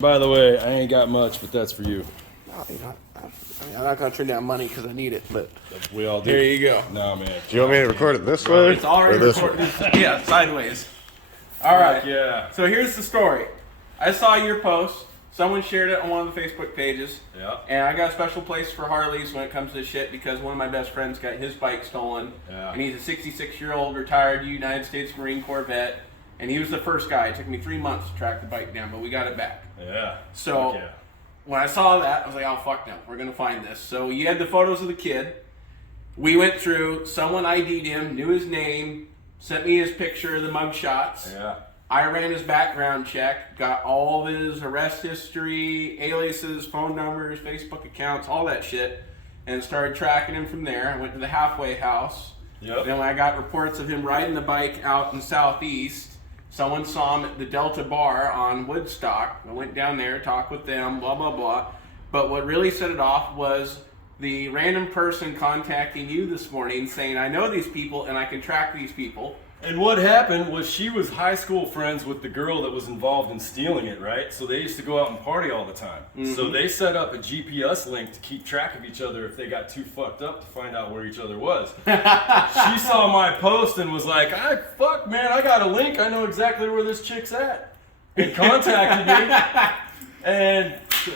By the way, I ain't got much, but that's for you. I'm not gonna turn down money because I need it, but We all do. here you go. No, man. Do you want me to record it this way? It's already or this recorded. way? Yeah, sideways. All right. Yeah. So here's the story. I saw your post. Someone shared it on one of the Facebook pages. Yeah. And I got a special place for Harleys when it comes to this shit because one of my best friends got his bike stolen. Yeah. And he's a 66-year-old retired United States Marine Corps vet. And he was the first guy. It took me 3 months to track the bike down, but we got it back. Yeah. So Yeah. when I saw that, I was like, oh, fuck no. We're going to find this. So you had the photos of the kid. We went through. Someone ID'd him, knew his name, sent me his picture of the mug shots. Yeah. I ran his background check, got all of his arrest history, aliases, phone numbers, Facebook accounts, all that shit, and started tracking him from there. I went to the halfway house. Yep. Then when I got reports of him riding the bike out in Southeast, someone saw him at the Delta Bar on Woodstock. I went down there, talked with them, blah, blah, blah. But what really set it off was the random person contacting you this morning saying, I know these people and I can track these people. And what happened was she was high school friends with the girl that was involved in stealing it, right? So they used to go out and party all the time. Mm-hmm. So they set up a GPS link to keep track of each other if they got too fucked up to find out where each other was. She saw my post and was like, fuck man, I got a link. I know exactly where this chick's at. And contacted me. And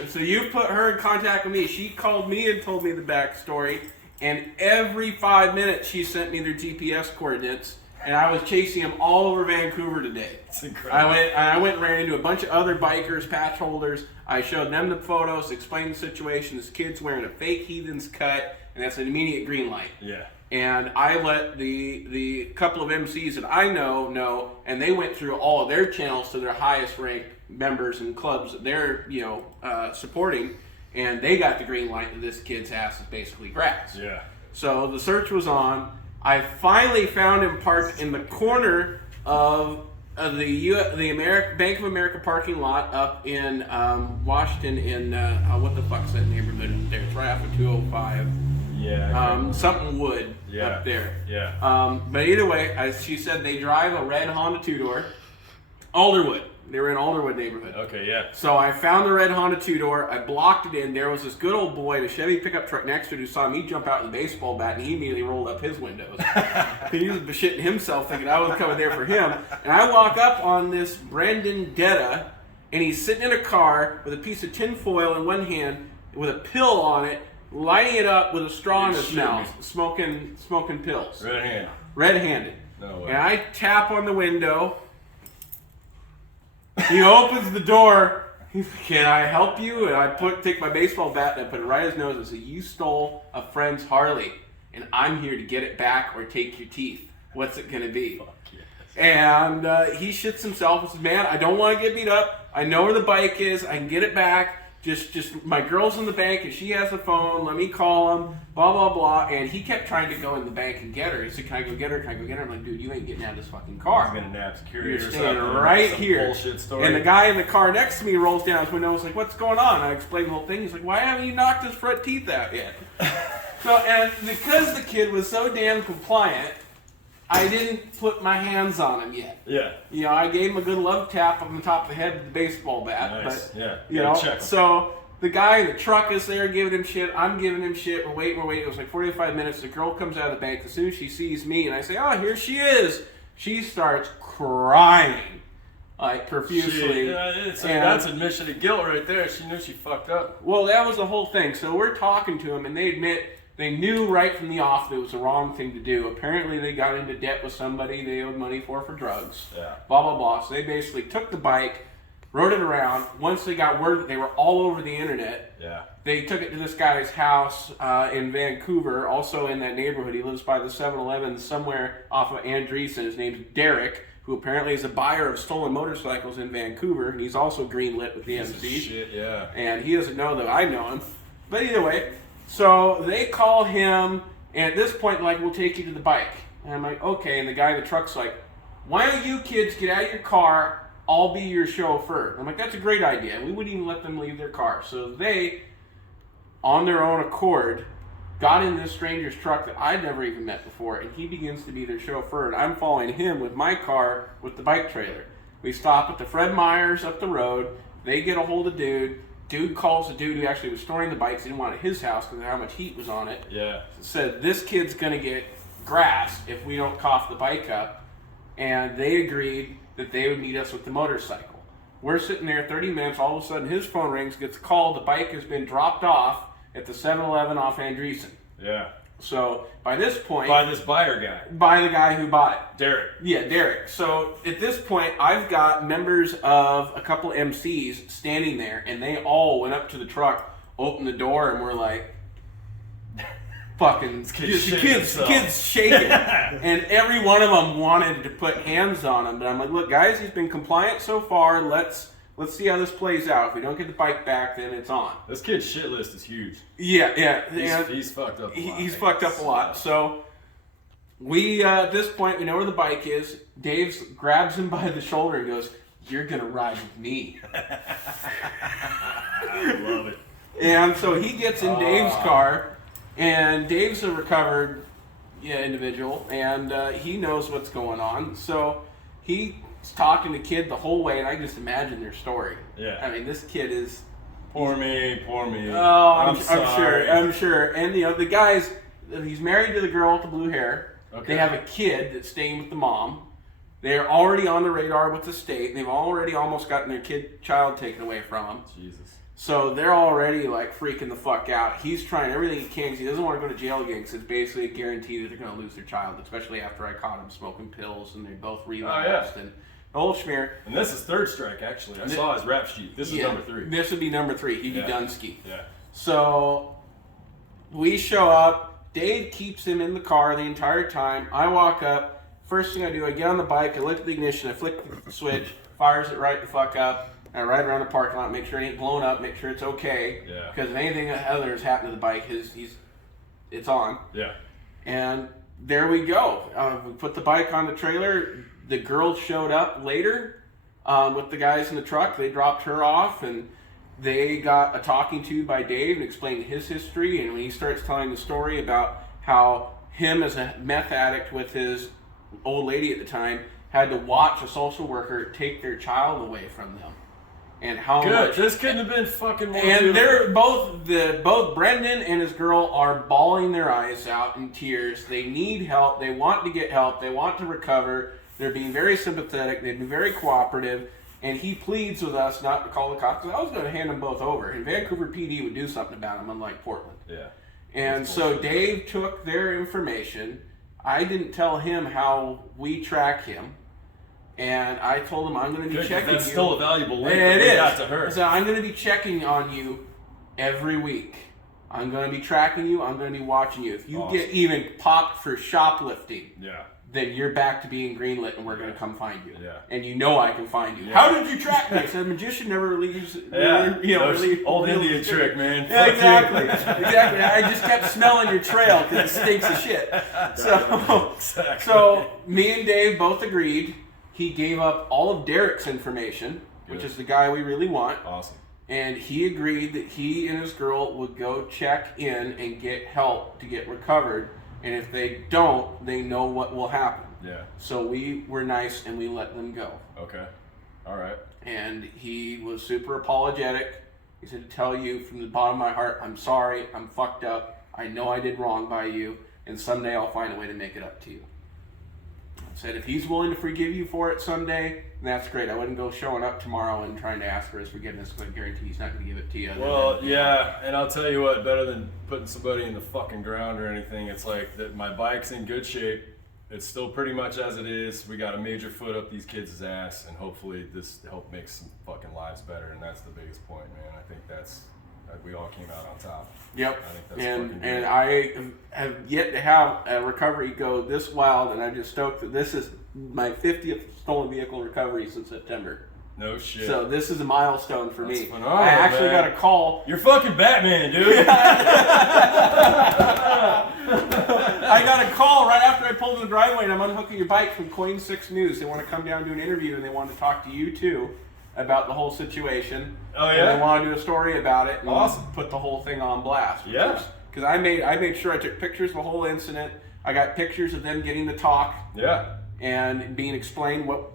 So you put her in contact with me. She called me and told me the backstory. And every 5 minutes she sent me their GPS coordinates. And I was chasing them all over Vancouver today. it's incredible. I went and ran into a bunch of other bikers, patch holders. I showed them the photos, explained the situation. This kid's wearing a fake heathen's cut, and that's an immediate green light. Yeah. And I let the couple of MCs that I know, and they went through all of their channels to their highest ranked members and clubs that they're supporting, and they got the green light that this kid's ass is basically grass. Yeah. So the search was on. I finally found him parked in the corner of the Bank of America parking lot up in Washington in what the fuck's that neighborhood up there? It's right off of 205. Yeah. Something Wood Yeah. up there. Yeah. But either way, she said they drive a red Honda two-door. Alderwood. They were in Alderwood neighborhood. Okay, yeah. So I found the red Honda two-door. I blocked it in. There was this good old boy in a Chevy pickup truck next to it who saw me jump out with a baseball bat, and he immediately rolled up his windows. He was shitting himself thinking I was coming there for him. And I walk up on this Brendan Detta, and he's sitting in a car with a piece of tin foil in one hand with a pill on it, lighting it up with a straw in his mouth, smoking pills. Red hand. Red-handed. No way. And I tap on the window. He opens the door. He's like, can I help you? And I take my baseball bat and I put it right in his nose and say, you stole a friend's Harley, and I'm here to get it back or take your teeth. What's it going to be? Fuck yes. And he shits himself and says, man, I don't want to get beat up. I know where the bike is. I can get it back. Just my girl's in the bank and she has a phone. Let me call him. Blah, blah, blah. And he kept trying to go in the bank and get her. He said, can I go get her? Can I go get her? I'm like, dude, you ain't getting out of this fucking car. He's gonna nab security You're or standing something. right Some here. Bullshit story. And the guy in the car next to me rolls down his window. I was like, what's going on? I explained the whole thing. He's like, why haven't you knocked his front teeth out yet? So, and because the kid was so damn compliant, I didn't put my hands on him yet. Yeah. I gave him a good love tap on the top of the head with the baseball bat. Nice. But, Yeah. Check him. so the guy in the truck is there giving him shit. I'm giving him shit. We're waiting. It was like 45 minutes. The girl comes out of the bank. As soon as she sees me, and I say, oh, here she is. She starts crying, like profusely. That's admission of guilt right there. She knew she fucked up. Well, that was the whole thing. So we're talking to them, and they admit they knew right from the off that it was the wrong thing to do. Apparently, they got into debt with somebody they owed money for drugs. Yeah. Blah, blah, blah. So they basically took the bike, rode it around. Once they got word that they were all over the internet, Yeah. they took it to this guy's house in Vancouver, also in that neighborhood. He lives by the 7-Eleven somewhere off of Andreessen. His name's Derek, who apparently is a buyer of stolen motorcycles in Vancouver. And he's also greenlit with the MC. Shit, yeah. And he doesn't know that I know him. But either way, so they call him, and at this point, like, we'll take you to the bike. And I'm like, okay. And the guy in the truck's like, why don't you kids get out of your car? I'll be your chauffeur. I'm like, that's a great idea. We wouldn't even let them leave their car. So they, on their own accord, got in this stranger's truck that I'd never even met before, and he begins to be their chauffeur, and I'm following him with my car with the bike trailer. We stop at the Fred Meyer's up the road. They get a hold of dude. Dude calls the dude who actually was storing the bikes. He didn't want it at his house because of how much heat was on it. Yeah. Said, this kid's going to get grass if we don't cough the bike up. And they agreed that they would meet us with the motorcycle. We're sitting there 30 minutes. All of a sudden, his phone rings, gets a call. The bike has been dropped off at the 7-Eleven off Andreessen. Yeah. So, by this point... By this buyer guy. By the guy who bought it. Derek. Yeah, Derek. So, at this point, I've got members of a couple MCs standing there, and they all went up to the truck, opened the door, and were like... Fucking kids shaking. And every one of them wanted to put hands on him. But I'm like, look, guys, he's been compliant so far. Let's see how this plays out. If we don't get the bike back, then it's on. This kid's shit list is huge. Yeah. He's fucked up a lot. He's fucked up a lot. So we, at this point, we know where the bike is. Dave grabs him by the shoulder and goes, "You're going to ride with me." I love it. And so he gets in Dave's car. And Dave's a recovered individual, and he knows what's going on. So he's talking to kid the whole way, and I just imagine their story. Yeah. I mean, this kid is... Poor me. Oh, I'm sure. And, the guy's... He's married to the girl with the blue hair. Okay. They have a kid that's staying with the mom. They're already on the radar with the state. They've already almost gotten their child taken away from them. Jesus. So they're already like freaking the fuck out. He's trying everything he can because he doesn't want to go to jail again because it's basically a guarantee that they're going to lose their child, especially after I caught him smoking pills and they both relapsed and the whole schmear. And this is third strike, actually. I saw his rap sheet. This is number 3. This would be number 3. He'd be Dunsky. Yeah. So we show up. Dave keeps him in the car the entire time. I walk up. First thing I do, I get on the bike. I look at the ignition. I flick the switch. Fires it right the fuck up. I ride around the parking lot, make sure it ain't blown up, make sure it's okay. Yeah. Because if anything other has happened to the bike, it's on. Yeah. And there we go. We put the bike on the trailer. The girl showed up later with the guys in the truck. They dropped her off, and they got a talking to by Dave and explained his history. And when he starts telling the story about how him as a meth addict with his old lady at the time had to watch a social worker take their child away from them. And how much this couldn't have been fucking more and they're both Brendan and his girl are bawling their eyes out in tears. They need help. They want to get help. They want to recover. They're being very sympathetic. They've been very cooperative. And he pleads with us not to call the cops. I was going to hand them both over. And Vancouver PD would do something about them, unlike Portland. Yeah. And so Dave took their information. I didn't tell him how we track him. And I told him I'm going to be checking you. That's still a valuable link that we got to her. So I'm going to be checking on you every week. I'm going to be tracking you. I'm going to be watching you. If you get even popped for shoplifting, then you're back to being greenlit, and we're going to come find you. Yeah. And you know I can find you. How did you track me? I said, a magician never leaves. Old Indian trick, man. Yeah, exactly. Exactly. I just kept smelling your trail because it stinks of shit. So me and Dave both agreed. He gave up all of Derek's information, which is the guy we really want. Awesome. And he agreed that he and his girl would go check in and get help to get recovered. And if they don't, they know what will happen. Yeah. So we were nice and we let them go. Okay. All right. And he was super apologetic. He said, to tell you from the bottom of my heart, I'm sorry, I'm fucked up. I know I did wrong by you. And someday I'll find a way to make it up to you. Said if he's willing to forgive you for it someday, that's great. I wouldn't go showing up tomorrow and trying to ask for his forgiveness because I guarantee he's not going to give it to you. Well, and I'll tell you what, better than putting somebody in the fucking ground or anything, it's like that my bike's in good shape. It's still pretty much as it is. We got a major foot up these kids' ass, and hopefully this help make some fucking lives better, and that's the biggest point, man. I think we all came out on top. Yep. I think that's and I have yet to have a recovery go this wild, and I'm just stoked that this is my 50th stolen vehicle recovery since September. No shit. So this is a milestone for me. Phenomenal, I actually got a call. You're fucking Batman, dude. I got a call right after I pulled in the driveway, and I'm unhooking your bike from Coin 6 News. They want to come down and do an interview, and they want to talk to you too about the whole situation. Oh yeah. And they want to do a story about it. And awesome. Put the whole thing on blast. Yeah. Because I made sure I took pictures of the whole incident. I got pictures of them getting the talk. Yeah. and being explained what,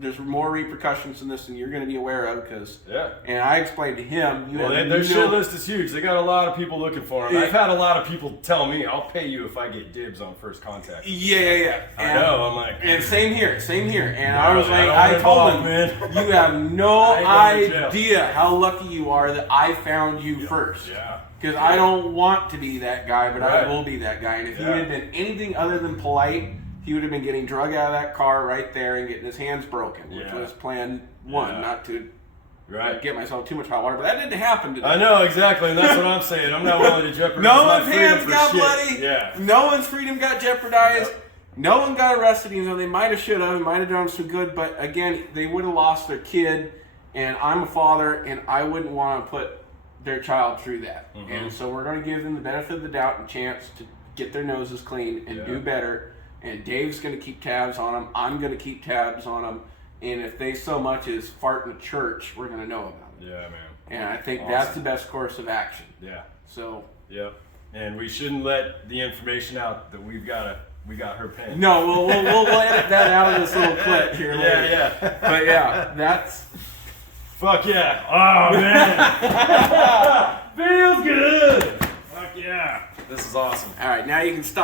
there's more repercussions in this than you're going to be aware of, because and I explained to him, their shit list is huge. They got a lot of people looking for him. I've had a lot of people tell me, I'll pay you if I get dibs on first contact. Yeah. I know, I'm like... And same here. And I was like, I told him, you have no idea how lucky you are that I found you first. Yeah. Because I don't want to be that guy, but I will be that guy. And if he had been anything other than polite, he would have been getting drug out of that car right there and getting his hands broken, which was plan one, not to get myself too much hot water. But that didn't happen today. I know, exactly, and that's what I'm saying. I'm not willing to jeopardize no my one's freedom hands for got shit. bloody. Yeah. No one's freedom got jeopardized. No one got arrested, even though they might have, should have, might have done some good. But again, they would have lost their kid, and I'm a father, and I wouldn't want to put their child through that. Mm-hmm. And so we're going to give them the benefit of the doubt and chance to get their noses clean and do better. And Dave's going to keep tabs on them. I'm going to keep tabs on them. And if they so much as fart in a church, we're going to know about it. Yeah, man. And I think that's the best course of action. Yeah. So. Yep. And we shouldn't let the information out that we got her pen. No, we'll edit that out of this little clip here later. Yeah. But yeah, that's. Fuck yeah. Oh, man. Feels good. Fuck yeah. This is awesome. All right, now you can stop.